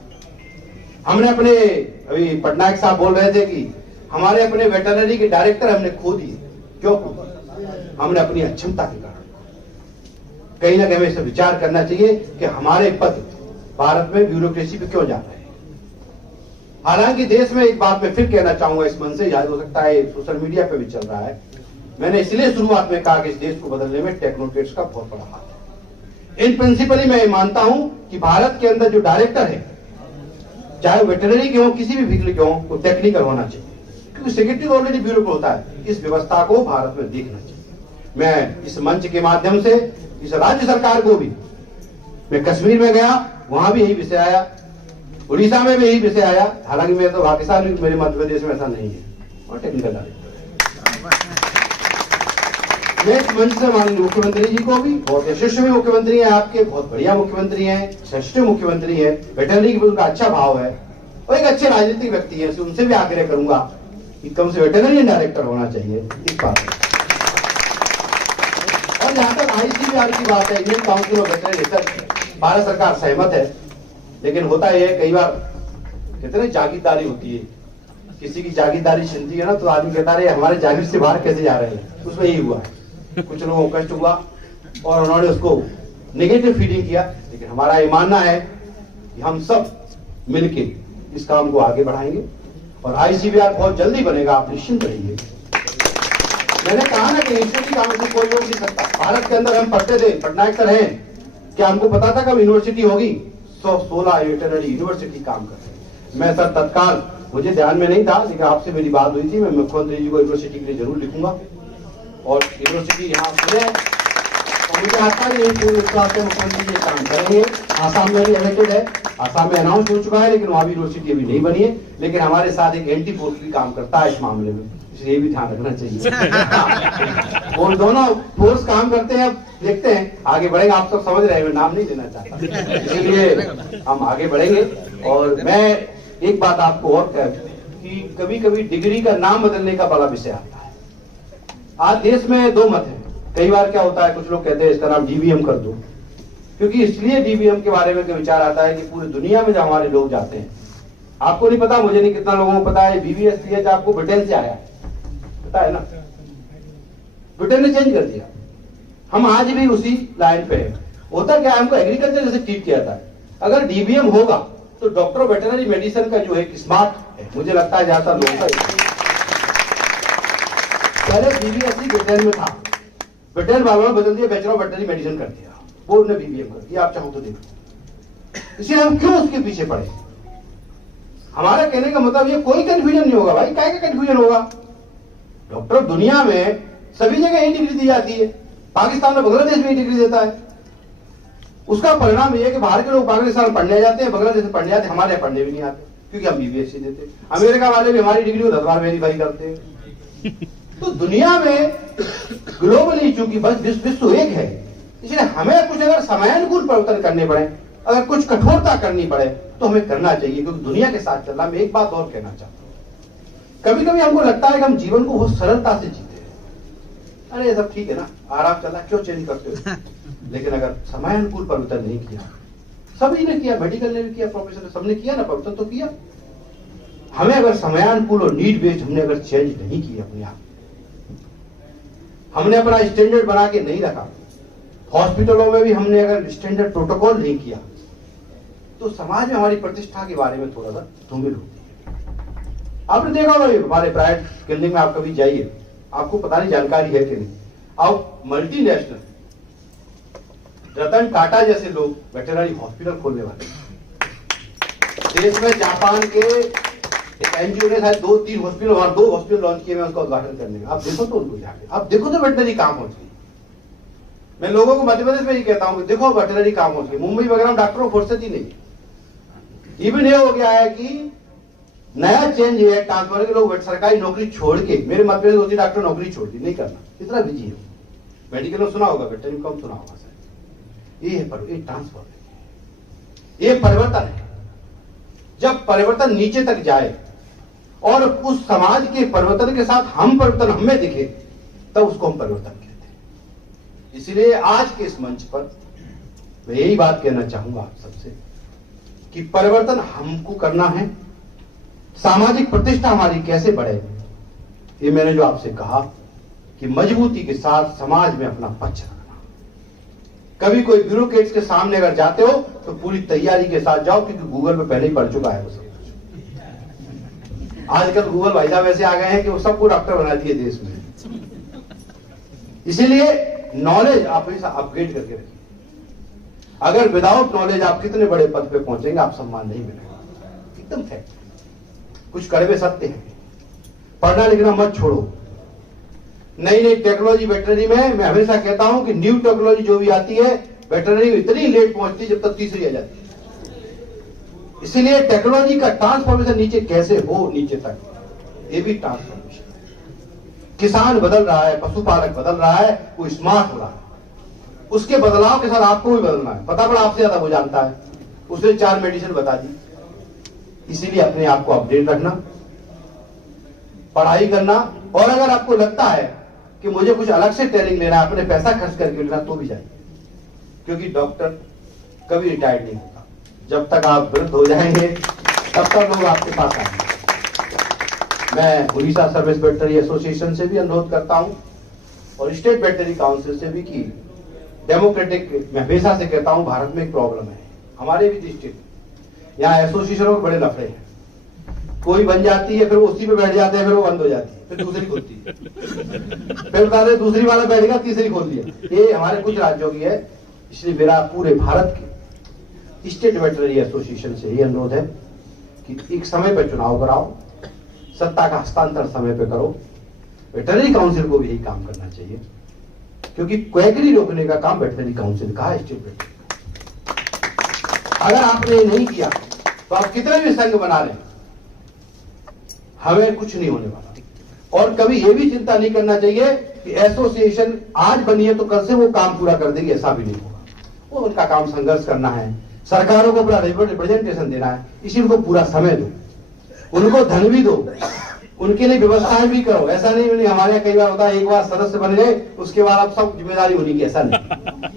हमने अपने, अभी पटनायक साहब बोल रहे थे कि हमारे अपने वेटरनरी के डायरेक्टर हमने खो दिए। क्यों खो दिए? हमने अपनी अक्षमता के कारण। कहीं ना कहीं हमें इसे विचार करना चाहिए कि हमारे पद भारत में ब्यूरोक्रेसी पे क्यों जा रहे हैं। हालांकि देश में एक बात मैं फिर कहना चाहूंगा, इस मन से याद हो सकता है सोशल मीडिया पे भी चल रहा है, मैंने इसलिए शुरुआत में कहा कि इस देश को बदलने में टेक्नोक्रेट्स का बहुत बड़ा हाथ है। इन प्रिंसिपली मैं मानता हूं कि भारत के अंदर जो डायरेक्टर है, चाहे वेटरनरी के हो, किसी भी फील्ड के हो, वो टेक्निकल होना चाहिए, क्योंकि सेक्रेटरी ऑलरेडी ब्यूरो पे होता है। इस व्यवस्था को भारत में देखना चाहिए। मैं इस मंच के माध्यम से इस राज्य सरकार को भी, मैं कश्मीर में गया, वहां भी यही विषय आया, उड़ीसा में भी यही विषय आया। हालांकि मैं तो पाकिस्तान में, मेरे मध्य प्रदेश में ऐसा नहीं है, और टेक्निकल डायरेक्टर। मैं इस मंच से माननीय मुख्यमंत्री जी को भी, बहुत यशस्वी मुख्यमंत्री हैं आपके, बहुत बढ़िया मुख्यमंत्री हैं, श्रेष्ठ मुख्यमंत्री हैं, वेटरनरी के उनका अच्छा भाव है और एक अच्छे राजनीतिक व्यक्ति है, उनसे भी आग्रह करूंगा कि कम से वेटरनरी डायरेक्टर होना चाहिए इस बात में। और जहां तक ICVR की बात है, Indian council of veterinary research, Bharat सरकार सहमत है, लेकिन होता यह है कई बार कहते हैं जागीरदारी होती है, किसी की जागीरदारी छिनती है ना, तो आदमी कहता है हमारे जागीर से बाहर कैसे जा रहे हैं। उसमें यही हुआ है, कुछ लोगों को कष्ट हुआ और उन्होंने उसको नेगेटिव फीडिंग किया, लेकिन लेकिन हमारा ये मानना है कि हम सब मिलके इस काम को आगे बढ़ाएंगे और आईसीबीआर बहुत जल्दी बनेगा, आप निश्चिंत रहिए। मैंने कहा ना कि यूनिवर्सिटी काम से कोई रोक नहीं सकता। भारत के अंदर हम पढ़ते थे, पटनायक सर हैं, क्या हमको पता था कब यूनिवर्सिटी होगी? 116 वेटरनरी यूनिवर्सिटी काम कर रहे हैं। मैं सर तत्काल, मुझे ध्यान में नहीं था, लेकिन आपसे मेरी बात हुई थी, मैं मुख्यमंत्री जी को यूनिवर्सिटी के लिए जरूर लिखूंगा और यूनिवर्सिटी यहाँ खुले और मुझे आता है मुख्यमंत्री जी काम करेंगे। आसाम में भी इलेक्टेड है, आसाम में अनाउंस हो चुका है, लेकिन वहां भी यूनिवर्सिटी अभी नहीं बनी है, लेकिन हमारे साथ एक एंटी फोर्स भी काम करता है इस मामले में, इसलिए भी ध्यान रखना चाहिए। वो दोनों फोर्स काम करते हैं, अब देखते हैं आगे बढ़ेगा। आप सब समझ रहे हैं, मैं नाम नहीं लेना चाहता, इसलिए हम आगे बढ़ेंगे। और मैं एक बात आपको और कह कि कभी कभी डिग्री का नाम बदलने का बड़ा विषय आता है। आज देश में दो मत है। कई बार क्या होता है, कुछ लोग कहते हैं इसका नाम डीबीएम कर दो, क्योंकि इसलिए डीबीएम के बारे में विचार आता है कि पूरी दुनिया में जो हमारे लोग जाते हैं, आपको नहीं पता, मुझे नहीं, कितना लोगों को पता है बीबीएस आपको ब्रिटेन से आया, पता है ना? ब्रिटेन ने चेंज कर दिया, हम आज भी उसी लाइन पे हैं। होता क्या है, हमको एग्रीकल्चर जैसे ट्रीट किया था। अगर डीबीएम होगा तो डॉक्टर वेटरनरी मेडिसिन का जो है स्मार्ट है, मुझे लगता है ज्यादा लोगों का। पहले बीबीएससी ब्रिटेन में था, ब्रिटेन वालों ने बदल दिया, बैचलर ऑफ वेटरनरी मेडिसिन कर दिया, बोर्ड ने बीबीएम कर दिया, आप चाहो तो देखो। इसलिए हम क्यों उसके पीछे पड़े? हमारा कहने का मतलब ये कोई कंफ्यूजन नहीं होगा भाई, क्या कंफ्यूजन होगा? डॉक्टर दुनिया में सभी जगह यही डिग्री दी जाती है, पाकिस्तान में बांग्लादेश में डिग्री देता है। उसका परिणाम यह है कि बाहर के लोग पाकिस्तान में पढ़ने जाते हैं, बांग्लादेश में पढ़ने जाते हैं, हमारे यहाँ पढ़ने भी नहीं आते, क्योंकि हम बीबीएससी देते। अमेरिका वाले भी हमारी डिग्री को 10 बार वेरीफाई करते हैं। तो दुनिया में ग्लोबली चूंकि बस विश्व एक है, इसलिए हमें कुछ अगर समयानुकूल परिवर्तन करने पड़े, अगर कुछ कठोरता करनी पड़े, तो हमें करना चाहिए, क्योंकि दुनिया के साथ चलना। मैं एक बात और कहना चाहता हूं, कभी कभी हमको लगता है कि हम जीवन को बहुत सरलता से जीते हैं। अरे ये सब ठीक है ना, आराम चल रहा, क्यों चेंज करते हो? लेकिन अगर समयानुकूल परिवर्तन नहीं किया, सभी ने किया, मेडिकल ने भी किया, प्रोफेसर ने, सबने किया ना, परिवर्तन तो किया। हमें अगर समयानुकूल और नीड बेस्ड हमने अगर चेंज नहीं किया अपने आप, हमने अपना स्टैंडर्ड बना के नहीं रखा, हॉस्पिटलों में भी हमने अगर स्टैंडर्ड प्रोटोकॉल नहीं किया, तो समाज में हमारी प्रतिष्ठा के बारे में थोड़ा सा धूमिल होती है। आपने देखा होगा हमारे प्राइवेट क्लिनिक में आप कभी जाइए, आपको पता नहीं जानकारी है कि नहीं, आप मल्टीनेशनल रतन टाटा जैसे लोग वेटरनरी हॉस्पिटल खोलने वाले देश में, जापान के एनजीओ ने शायद 2-3 हॉस्पिटल, वहां 2 हॉस्पिटल लॉन्च किए, उसका उद्घाटन करने में। आप देखो तो उनको जाके, आप देखो तो वेटरनरी काम हो गई। मैं लोगों को मध्य प्रदेश में ही कहता हूं कि देखो वेटरनरी काम हो गई। मुंबई वगैरह में डॉक्टरों को फुर्सत ही नहीं। इवन ये हो गया है कि नया चेंज है ट्रांसफर के, लोग सरकारी नौकरी छोड़ के, मेरे मध्य प्रदेश 2-3 डॉक्टर नौकरी छोड़ दी, नहीं करना, इतना बिजी है। मेडिकल में सुना होगा, वेटरनरी कम सुना होगा। ये है ट्रांसफर, ये परिवर्तन है। जब परिवर्तन नीचे तक जाए और उस समाज के परिवर्तन के साथ हम परिवर्तन हमें दिखे, तब उसको हम परिवर्तन कहते हैं। इसलिए आज के इस मंच पर मैं यही बात कहना चाहूंगा आप सबसे कि परिवर्तन हमको करना है। सामाजिक प्रतिष्ठा हमारी कैसे बढ़े, ये मैंने जो आपसे कहा कि मजबूती के साथ समाज में अपना पक्ष रखना। कभी कोई ब्यूरोक्रेट्स के सामने अगर जाते हो तो पूरी तैयारी के साथ जाओ, क्योंकि गूगल पे पहले ही पढ़ चुका है वो सब कुछ। आजकल गूगल भाई साहब ऐसे आ गए हैं कि वो सबको डॉक्टर बना दिए देश में। इसीलिए नॉलेज आप हमेशा अपग्रेड करके रखिए। अगर विदाउट नॉलेज आप कितने बड़े पद पे पहुंचेंगे, आप सम्मान नहीं मिलेगा, एकदम फैक्ट। कुछ कड़वे सत्य हैं। पढ़ना लिखना मत छोड़ो। नई नई टेक्नोलॉजी वेटरनरी में, मैं हमेशा कहता हूं कि न्यू टेक्नोलॉजी जो भी आती है वेटरनरी में इतनी लेट पहुंचती है जब तक तीसरी आ जाती है। इसीलिए टेक्नोलॉजी का ट्रांसफॉर्मेशन नीचे कैसे हो, नीचे तक, ये भी ट्रांसफॉर्मेशन। किसान बदल रहा है, पशुपालक बदल रहा है, वो स्मार्ट हो रहा है, उसके बदलाव के साथ आपको भी बदलना है। पता पड़ा आपसे ज्यादा वो जानता है, उसने 4 मेडिसिन बता दी। इसीलिए अपने आप को अपडेट रखना, पढ़ाई करना, और अगर आपको लगता है कि मुझे कुछ अलग से ट्रेनिंग लेना है, अपने पैसा खर्च करके लेना, तो भी जाइए, क्योंकि डॉक्टर कभी रिटायर्ड नहीं होता। जब तक आप वृद्ध हो जाएंगे तब तक लोग आपके पास आएंगे। मैं उड़ीसा सर्विस वेटरनरी एसोसिएशन से भी अनुरोध करता हूं और स्टेट वेटरनरी काउंसिल से भी कि डेमोक्रेटिक, मैं हमेशा से कहता हूं भारत में एक प्रॉब्लम है, हमारे भी डिस्ट्रिक्ट यहाँ एसोसिएशनों के बड़े लफड़े हैं। कोई बन जाती है, फिर वो उसी पे बैठ जाते हैं, फिर वो बंद हो जाती है, फिर दूसरी खुलती है, फिर बता रहे दूसरी वाला बैठेगा, तीसरी खोलती है। ये हमारे कुछ राज्यों की है। इसलिए मेरा पूरे भारत के स्टेट वेटरनरी एसोसिएशन से ये अनुरोध है कि एक समय पर चुनाव कराओ, सत्ता का हस्तांतरण समय पे करो। वेटरनरी काउंसिल को भी यही काम करना चाहिए, क्योंकि क्वैकरी रोकने का काम वेटरनरी काउंसिल का है, स्टेट वेटरनरी। अगर आपने ये नहीं किया तो आप कितने भी संघ बना लें, हमें कुछ नहीं होने वाला। और कभी ये भी चिंता नहीं करना चाहिए कि एसोसिएशन आज बनी है तो कल से वो काम पूरा कर देगी, ऐसा भी नहीं होगा। वो उनका काम संघर्ष करना है, सरकारों को अपना रिप्रेजेंटेशन देना है, इसी को पूरा समय दो, उनको धन भी दो, उनके लिए व्यवस्थाएं भी करो। ऐसा नहीं हमारे यहाँ कई बार होता है, एक बार सदस्य बन गए उसके बाद आप सब जिम्मेदारी उन्हीं की, ऐसा नहीं।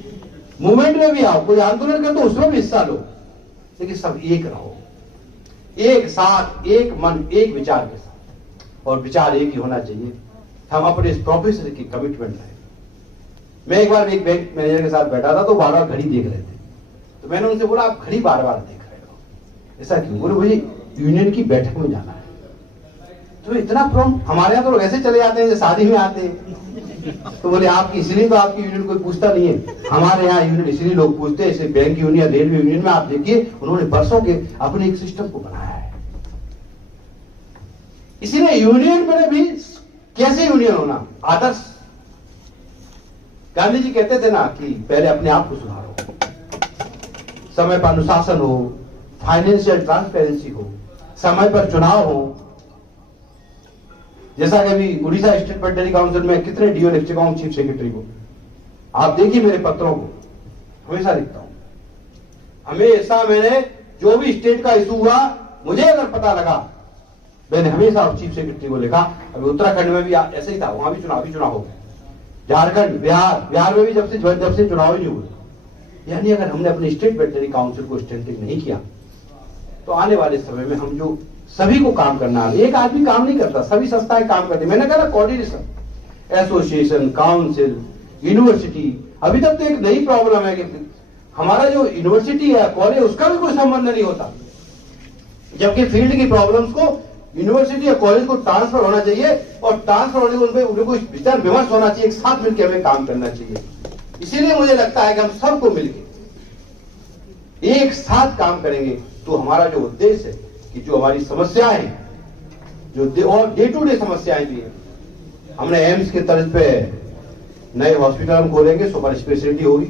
मूवमेंट में भी आओ, कोई आंदोलन कर तो उसमें भी हिस्सा लो, लेकिन सब एक रहो, एक साथ, एक मन, एक विचार के साथ, और विचार एक ही होना चाहिए। हम अपने इस प्रोफेशन की कमिटमेंट रहे। मैं एक बार एक बैंक मैनेजर के साथ बैठा था, तो बार बार घड़ी देख रहे थे, तो मैंने उनसे बोला आप घड़ी बार बार देख रहे हो, ऐसा क्यों? बोले मुझे यूनियन की बैठक में जाना है। तो इतना प्रॉम्प्ट, हमारे यहाँ तो लोग ऐसे चले जाते हैं जैसे शादी में आते हैं। तो बोले आपकी, इसलिए तो आपकी यूनियन कोई पूछता नहीं है, हमारे यहाँ यूनियन इसलिए लोग पूछते हैं। जैसे बैंक यूनियन, रेलवे यूनियन में आप देखिए, उन्होंने बरसों के अपने एक सिस्टम को बनाया है। इसीलिए यूनियन में भी कैसे यूनियन होना, आदर्श। गांधी जी कहते थे ना कि पहले अपने आप को सुधारो, समय पर अनुशासन हो, फाइनेंशियल ट्रांसपेरेंसी हो, समय पर चुनाव हो। जैसा कि अभी उड़ीसा स्टेट वेटरनरी काउंसिल में कितने डीओ लिख चुका हूं चीफ सेक्रेटरी को, आप देखिए मेरे पत्रों को, हमेशा लिखता हूं। हमेशा मैंने जो भी स्टेट का इशू हुआ, मुझे अगर पता लगा, मैंने हमेशा चीफ सेक्रेटरी को लिखा। अभी उत्तराखंड में भी ऐसे ही था, वहां भी चुनाव हो गए। झारखंड, बिहार में भी जब से चुनाव ही नहीं हुए। यानी अगर हमने अपने स्टेट वेटरनरी काउंसिल को स्ट्रेंथनिंग नहीं किया, तो आने वाले समय में हम जो सभी को काम करना है, एक आदमी काम नहीं करता, सभी संस्थाएं काम करती। मैंने कहा कोऑर्डिनेशन, एसोसिएशन, काउंसिल, यूनिवर्सिटी। अभी तक तो एक नई प्रॉब्लम है कि हमारा जो यूनिवर्सिटी है, कॉलेज, उसका भी कोई संबंध नहीं होता, जबकि फील्ड की प्रॉब्लम्स को यूनिवर्सिटी या कॉलेज को ट्रांसफर होना चाहिए, और ट्रांसफर होने को उनको विचार विमर्श होना चाहिए, एक साथ मिलकर हमें काम करना चाहिए। इसीलिए मुझे लगता है कि हम सबको मिलकर एक साथ काम करेंगे तो हमारा जो उद्देश्य है कि जो हमारी समस्याएं हैं, जो और डे टू डे समस्याएं भी है, हमने एम्स के तर्ज पे नए हॉस्पिटल हम खोलेंगे, सुपर स्पेशलिटी होगी।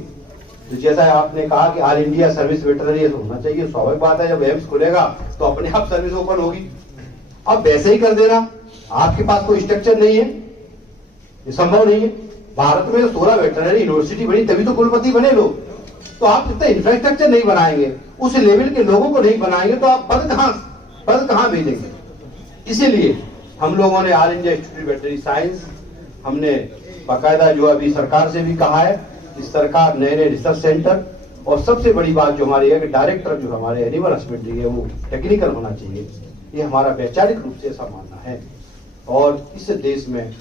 तो जैसा आपने कहा कि ऑल इंडिया सर्विस वेटरनरी होना चाहिए, स्वाभाविक बात है, जब एम्स खुलेगा तो अपने आप सर्विस ओपन होगी। अब वैसे ही कर देना, आपके पास कोई स्ट्रक्चर नहीं है, ये संभव नहीं है। भारत में 16 वेटरनरी यूनिवर्सिटी बनी, तभी तो कुलपति बने लोग। तो आप जितना इंफ्रास्ट्रक्चर नहीं बनाएंगे, उस लेवल के लोगों को नहीं बनाएंगे, तो आप पद कहां भेजेंगे? इसीलिए हम लोगों ने all India institute veterinary science, हमने बाकायदा जो अभी सरकार से भी कहा है कि सरकार नए रिसर्च सेंटर, और सबसे बड़ी बात जो हमारी है कि डायरेक्टर जो हमारे एनिमल हस्बेंड्री है वो टेक्निकल होना चाहिए। ये हमारा वैचारिक रूप से ऐसा मानना है। और इस देश में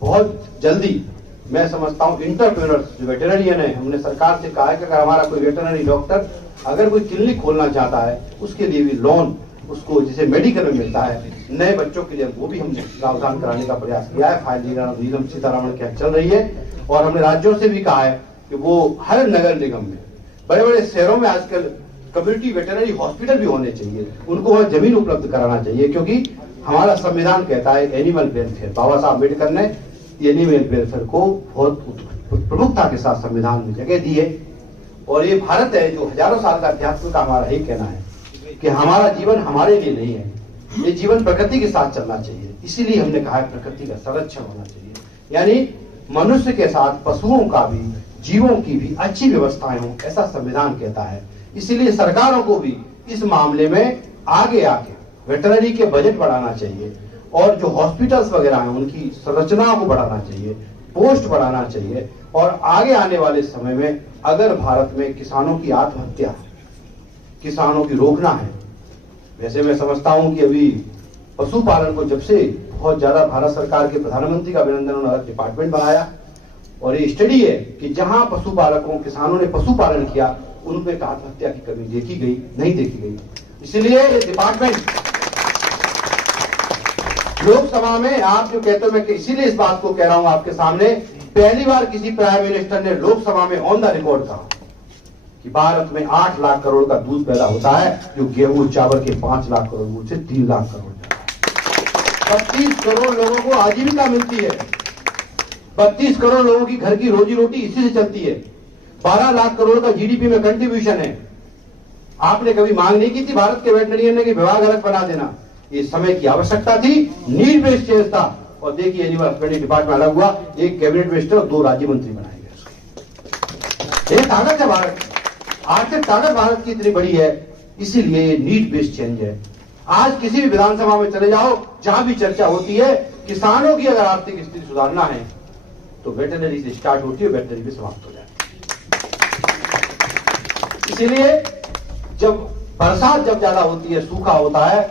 बहुत जल्दी मैं समझता हूं इंटरप्रेन्योर्स जो वेटरनरियन है, हमने सरकार से कहा है कि अगर हमारा कोई वेटरनरी डॉक्टर अगर कोई क्लिनिक खोलना चाहता है, उसके लिए भी लोन उसको जैसे मेडिकल में मिलता है, नए बच्चों के लिए वो भी हमने प्रावधान कराने का प्रयास किया है। फाइल नीलम सीतारमण की चल रही है, और हमने राज्यों से भी कहा है कि वो हर नगर निगम में, बड़े बड़े शहरों में आजकल कम्युनिटी वेटरनरी हॉस्पिटल भी होने चाहिए, उनको वहां जमीन उपलब्ध कराना चाहिए। क्योंकि हमारा संविधान कहता है एनिमल वेलफेयर, बाबा साहब अम्बेडकर ने एनिमल वेलफेयर को बहुत प्रमुखता के साथ संविधान में जगह दी है। और ये भारत है जो हजारों साल का अध्यात्म का हमारा यही कहना है कि हमारा जीवन हमारे लिए नहीं है, ये जीवन प्रकृति के साथ चलना चाहिए। इसीलिए हमने कहा है प्रकृति का संरक्षण होना चाहिए, यानी मनुष्य के साथ पशुओं का भी, जीवों की भी अच्छी व्यवस्थाएं हो, ऐसा संविधान कहता है। इसीलिए सरकारों को भी इस मामले में आगे आके वेटरनरी के बजट बढ़ाना चाहिए, और जो हॉस्पिटल्स वगैरह हैं उनकी संरचनाओं को बढ़ाना चाहिए, पोस्ट बढ़ाना चाहिए। और आगे आने वाले समय में अगर भारत में किसानों की आत्महत्या, किसानों की रोकना है, वैसे मैं समझता हूं कि अभी पशुपालन को जब से बहुत ज्यादा भारत सरकार के प्रधानमंत्री का अभिनंदन, उन्होंने अलग डिपार्टमेंट बनाया, और ये स्टडी है कि जहां पशुपालकों किसानों ने पशुपालन किया उनमें आत्महत्या की कमी देखी गई नहीं देखी गई। इसलिए ये डिपार्टमेंट लोकसभा में आप जो कहते हो, मैं इसीलिए इस बात को कह रहा हूं आपके सामने, पहली बार किसी प्राइम मिनिस्टर ने लोकसभा में ऑन द रिकॉर्ड कहा कि भारत में 8 लाख करोड़ का दूध पैदा होता है, जो गेहूं चावल के 5 लाख करोड़ दूध से 3 लाख करोड़ जाता है। 32 करोड़ लोगों को आजीविका मिलती है, 32 करोड़ लोगों की घर की रोजी रोटी इसी से चलती है। 12 लाख करोड़ का जीडीपी में कंट्रीब्यूशन है। आपने कभी मांग नहीं की थी भारत के वेटरनरियन ने कि विभाग अलग बना देना, ये समय की आवश्यकता थी, नीड बेस्ड चेंज था। और देखिए एनिमल हस्बेंड्री डिपार्टमेंट अलग हुआ, एक कैबिनेट मिनिस्टर और 2 राज्य मंत्री बनाए गए उसके। ये ताकत है भारत की, आर्थिक ताकत भारत की इतनी बड़ी है, इसीलिए ये नीड बेस्ड चेंज है। आज किसी भी विधानसभा में चले जाओ, जहां भी चर्चा होती है, किसानों की अगर आर्थिक स्थिति सुधारना है तो वेटरनरी से स्टार्ट होती है, वेटरनरी भी समाप्त हो जाती है। इसीलिए जब बरसात जब ज्यादा होती है, सूखा होता है,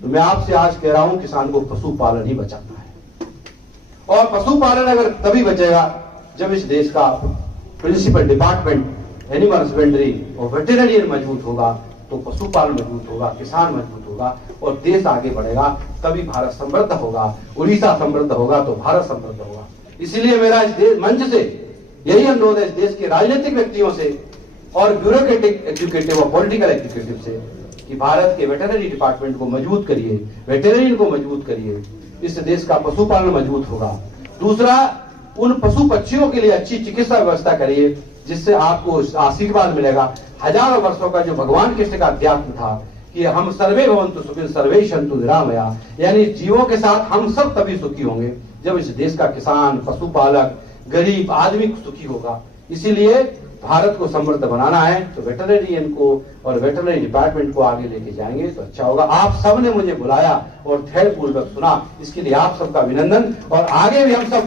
तो मैं आपसे आज कह रहा हूं किसान को पशुपालन ही बचाना है। और पशुपालन अगर तभी बचेगा जब इस देश का प्रिंसिपल डिपार्टमेंट एनिमल हस्बेंड्री और वेटरनरियन मजबूत होगा, तो पशुपालन मजबूत होगा, किसान मजबूत होगा और देश आगे बढ़ेगा, तभी भारत समृद्ध होगा। उड़ीसा समृद्ध होगा तो भारत समृद्ध होगा। इसलिए मेरा इस देश मंच से यही अनुरोध है, इस देश के राजनीतिक व्यक्तियों से और ब्यूरोक्रेटिक एग्जीक्यूटिव और पॉलिटिकल एग्जीक्यूटिव से, कि भारत के वेटरनरी डिपार्टमेंट को मजबूत करिए, वेटरनरियन को मजबूत करिए, इस देश का पशुपालन मजबूत होगा। दूसरा, उन पशु पक्षियों के लिए अच्छी चिकित्सा व्यवस्था करिए, जिससे आपको आशीर्वाद मिलेगा। हजारों वर्षों का जो भगवान कृष्ण का अध्यात्म था कि हम सर्वे भवन्तु सुखिनः सर्वे सन्तु निरामया, यानी जीवों के साथ हम सब तभी सुखी होंगे जब इस देश का किसान, पशुपालक, गरीब आदमी सुखी होगा। इसीलिए भारत को समृद्ध बनाना है तो वेटरनरियन को और वेटरनरी डिपार्टमेंट को आगे लेके जाएंगे तो अच्छा होगा। आप सब ने मुझे बुलाया और धैर्य पूर्वक सुना, इसके लिए आप सबका अभिनंदन। और आगे भी हम सब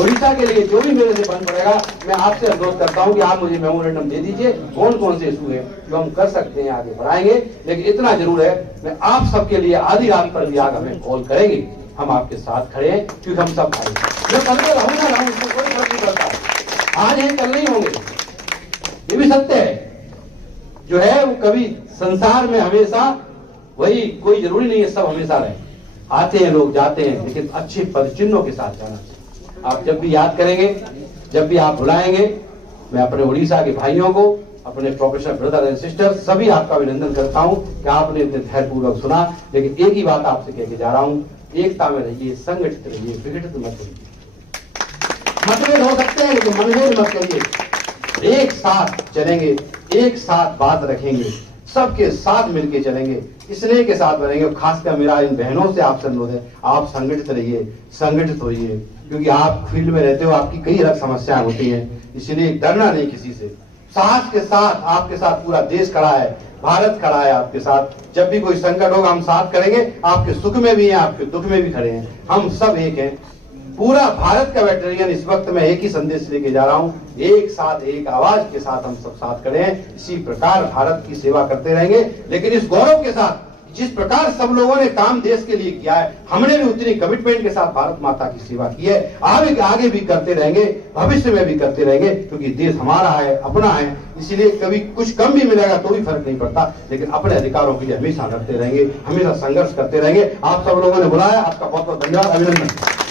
ओडिशा के लिए जो भी मेरे से बन पड़ेगा, मैं आपसे अनुरोध करता हूं कि आप मुझे मेमोरेंडम दे दीजिए, कौन कौन से इशू है जो हम कर सकते हैं, आगे बढ़ाएंगे। लेकिन इतना जरूर है, मैं आप सबके लिए आधी रात पर भी आगे हमें कॉल करेंगे, हम आपके साथ खड़े हैं, क्योंकि हम सब भाई जो कल में रहूं ना रहूं उसको कोई फर्क नहीं पड़ता। आज हैं कल नहीं होंगे, ये भी सत्य है। जो है वो कभी संसार में हमेशा वही, कोई जरूरी नहीं है सब हमेशा रहे, आते हैं लोग जाते हैं, लेकिन अच्छे पदचिन्हों के साथ जाना चाहिए। आप जब भी याद करेंगे, जब भी आप बुलाएंगे, मैं अपने उड़ीसा के भाइयों को, अपने प्रोफेशनल ब्रदर एंड सिस्टर सभी आपका अभिनंदन करता हूं कि आपने इतने धैर्यपूर्वक सुना। लेकिन एक ही बात आपसे कह के जा रहा हूं, एकता में रहिए, संगठित रहिए, विघटित मत रहिए। मतभेद हो सकते हैं लेकिन मनभेद मत करिए। एक साथ चलेंगे, एक साथ बात रखेंगे, सबके साथ मिलके चलेंगे, स्नेह के साथ बनेंगे। और खासकर मेरा इन बहनों से आपसे अनुरोध है, आप संगठित रहिए, संगठित होइए, क्योंकि आप फील्ड में रहते हो, आपकी कई अलग समस्याएं होती हैं। इसलिए डरना नहीं किसी से, साहस के साथ आपके साथ पूरा देश खड़ा है, भारत खड़ा है आपके साथ। जब भी कोई संकट होगा हम साथ करेंगे, आपके सुख में भी हैं, आपके दुख में भी खड़े हैं, हम सब एक हैं। पूरा भारत का वेटरनरियन इस वक्त मैं एक ही संदेश लेके जा रहा हूं, एक साथ एक आवाज के साथ हम सब साथ खड़े हैं। इसी प्रकार भारत की सेवा करते रहेंगे, लेकिन इस गौरव के साथ जिस प्रकार सब लोगों ने काम देश के लिए किया है, हमने भी उतनी कमिटमेंट के साथ भारत माता की सेवा की है। आगे भी करते रहेंगे, भविष्य में भी करते रहेंगे, क्योंकि देश हमारा है, अपना है। इसलिए कभी कुछ कम भी मिलेगा तो भी फर्क नहीं पड़ता, लेकिन अपने अधिकारों के लिए हमेशा लड़ते रहेंगे, हमेशा संघर्ष करते रहेंगे। आप सब लोगों ने बुलाया, आपका बहुत बहुत धन्यवाद, अभिनंदन।